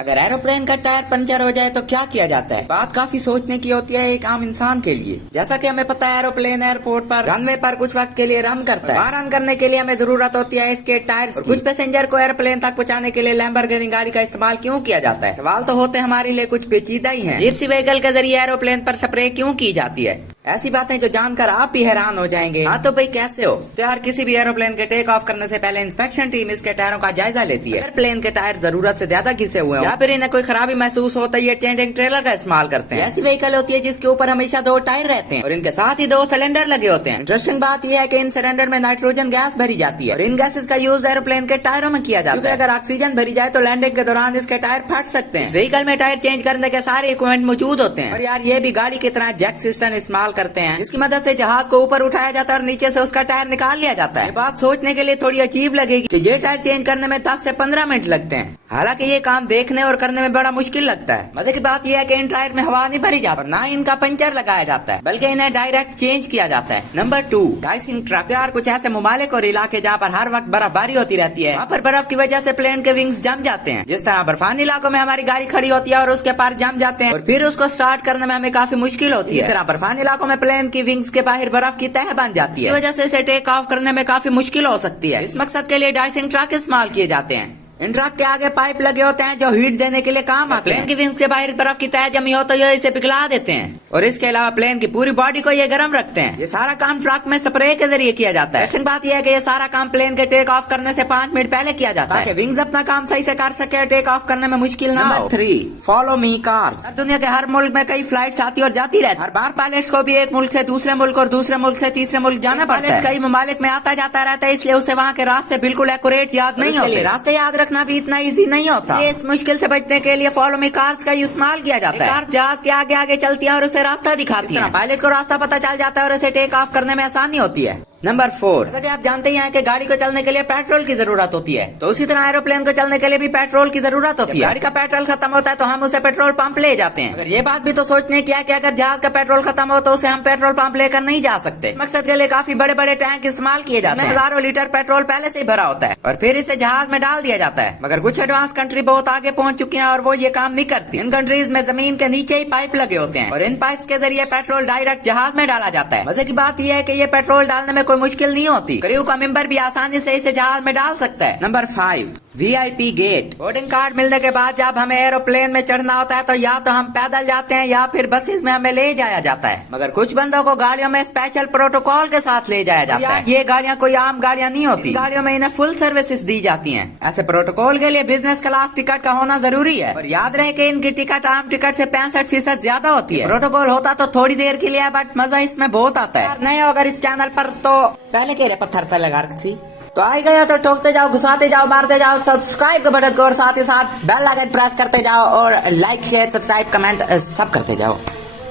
अगर एरोप्लेन का tyre puncture हो जाए तो क्या किया जाता है? बात काफी सोचने की होती है एक आम इंसान के लिए। जैसा कि हमें पता है एरोप्लेन एयरपोर्ट पर रनवे पर कुछ वक्त के लिए रन करता है। वहाँ रन करने के लिए हमें जरूरत होती है इसके टायर्स की। कुछ पैसेंजर को एरोप्लेन तक पहुँचाने के लिए लैम्बोर्गिनी गाड़ी का इस्तेमाल क्यों किया जाता है? सवाल तो होते हमारे लिए कुछ पेचीदा ही है। जिप्सी व्हीकल के जरिए एरोप्लेन पर स्प्रे क्यों की जाती है? ऐसी बातें जो जानकर आप भी हैरान हो जाएंगे। हाँ तो भाई कैसे हो? तो यार किसी भी एरोप्लेन के टेक ऑफ करने से पहले इंस्पेक्शन टीम इसके टायरों का जायजा लेती है। अगर प्लेन के टायर जरूरत से ज्यादा घिसे हुए या फिर इन्हें कोई खराबी महसूस होता है, ये टेंडिंग ट्रेलर का इस्तेमाल करते हैं। ऐसी व्हीकल होती है जिसके ऊपर हमेशा 2 टायर रहते हैं और इनके साथ ही 2 सिलेंडर लगे होते हैं। इंटरेस्टिंग बात यह है कि इन सिलेंडर में नाइट्रोजन गैस भरी जाती है और इन गैसेस का यूज एरोप्लेन के टायरों में किया जाता है। अगर ऑक्सीजन भरी जाए तो लैंडिंग के दौरान इसके टायर फट सकते हैं। व्हीकल में टायर चेंज करने के सारे इक्विपमेंट मौजूद होते हैं और यार ये भी गाड़ी की तरह जैक सिस्टम इस्तेमाल करते हैं, जिसकी मदद से जहाज को ऊपर उठाया जाता है और नीचे से उसका टायर निकाल लिया जाता है। ये बात सोचने के लिए थोड़ी अजीब लगेगी कि ये टायर चेंज करने में 10 से 15 मिनट लगते हैं। हालांकि ये काम देखने और करने में बड़ा मुश्किल लगता है। मजे की बात यह है कि इन टायर में हवा नहीं भरी जाती और ना इनका पंचर लगाया जाता है, बल्कि इन्हें डायरेक्ट चेंज किया जाता है। Number 2, dicing truck. यार कुछ ऐसे ममालिक और इलाके जहाँ पर हर वक्त बर्फबारी होती रहती है, वहाँ पर बर्फ की वजह से प्लेन के विंग्स जम जाते हैं। जिस तरह बर्फानी इलाकों में हमारी गाड़ी खड़ी होती है और उसके पार जम जाते हैं और फिर उसको स्टार्ट करने में हमें काफी मुश्किल होती है, इस तरह बर्फानी इलाकों में प्लेन की विंग्स के बाहर बर्फ की तह बन जाती है। इस वजह से इसे टेक ऑफ करने में काफी मुश्किल हो सकती है। इस मकसद के लिए डाइसिंग ट्रक इस्तेमाल किए जाते हैं। इन ट्रक के आगे पाइप लगे होते हैं जो हीट देने के लिए काम आते हैं। प्लेन की विंग्स से बाहर बर्फ की तह जमी हो तो ये इसे पिघला देते हैं और इसके अलावा प्लेन की पूरी बॉडी को ये गर्म रखते हैं। ये सारा काम ट्रक में स्प्रे के जरिए किया जाता है। इंटरेस्टिंग बात यह है कि ये सारा काम प्लेन के टेक ऑफ करने से 5 मिनट पहले किया जाता है, ताकि विंग्स अपना काम सही से कर सके, टेक ऑफ करने में मुश्किल ना हो। 3, फॉलो मी कार्स। दुनिया के हर मुल्क में कई फ्लाइट्स आती और जाती रहती है। हर बार पायलट को भी एक मुल्क से दूसरे मुल्क और दूसरे मुल्क से तीसरे मुल्क जाना पड़ता है। कई ममालिक में आता जाता रहता है, इसलिए उसे वहाँ के रास्ते बिल्कुल एक्यूरेट याद नहीं होते। रास्ते याद रखना भी इतना ईजी नहीं होता। इस मुश्किल से बचने के लिए फॉलो मी कार्स का इस्तेमाल किया जाता है। कार जहाज के आगे आगे चलती है और उसे रास्ता दिखाती है। पायलट को रास्ता पता चल जाता है और उसे टेक ऑफ करने में आसानी होती है। नंबर 4, जैसा कि आप जानते ही हैं कि गाड़ी को चलने के लिए पेट्रोल की जरूरत होती है, तो उसी तरह एरोप्लेन को चलने के लिए भी पेट्रोल की जरूरत होती है। गाड़ी का पेट्रोल खत्म होता है तो हम उसे पेट्रोल पंप ले जाते हैं। अगर ये बात भी तो सोचने की है कि अगर जहाज का पेट्रोल खत्म हो तो उसे हम पेट्रोल पंप लेकर नहीं जा सकते। इस मकसद के लिए काफी बड़े बड़े टैंक इस्तेमाल किए जाते हैं। हजारों लीटर पेट्रोल पहले से ही भरा होता है और फिर इसे जहाज में डाल दिया जाता है। मगर कुछ एडवांस कंट्री बहुत आगे पहुंच चुकी है और वो ये काम नहीं करती। इन कंट्रीज में जमीन के नीचे ही पाइप लगे होते हैं और इन पाइप के जरिए पेट्रोल डायरेक्ट जहाज में डाला जाता है। मजे की बात यह है कि ये पेट्रोल डालने में कोई मुश्किल नहीं होती। क्रू का मेंबर भी आसानी से इसे जहाज में डाल सकता है। Number 5, VIP gate. Boarding card मिलने के बाद जब हमें एरोप्लेन में चढ़ना होता है तो या तो हम पैदल जाते हैं या फिर बसेस में हमें ले जाया जाता है। मगर कुछ बंदों को गाड़ियों में स्पेशल प्रोटोकॉल के साथ ले जाया जाता है। ये गाड़ियाँ कोई आम गाड़ियाँ नहीं होती। गाड़ियों में इन्हें फुल सर्विसेज दी जाती हैं। ऐसे प्रोटोकॉल के लिए बिजनेस क्लास टिकट का होना जरूरी है और याद रहे कि इनकी टिकट आम टिकट से 65% ज्यादा होती है। प्रोटोकॉल होता तो थोड़ी देर के लिए, बट मजा इसमें बहुत आता है। नए अगर इस चैनल पर तो पहले के पत्थर से लगा रखी तो आई गया तो ठोकते जाओ, घुसाते जाओ, मारते जाओ, सब्सक्राइब के बटन को और साथ ही साथ बेल आइकन प्रेस करते जाओ और लाइक शेयर सब्सक्राइब कमेंट सब करते जाओ।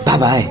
Bye bye.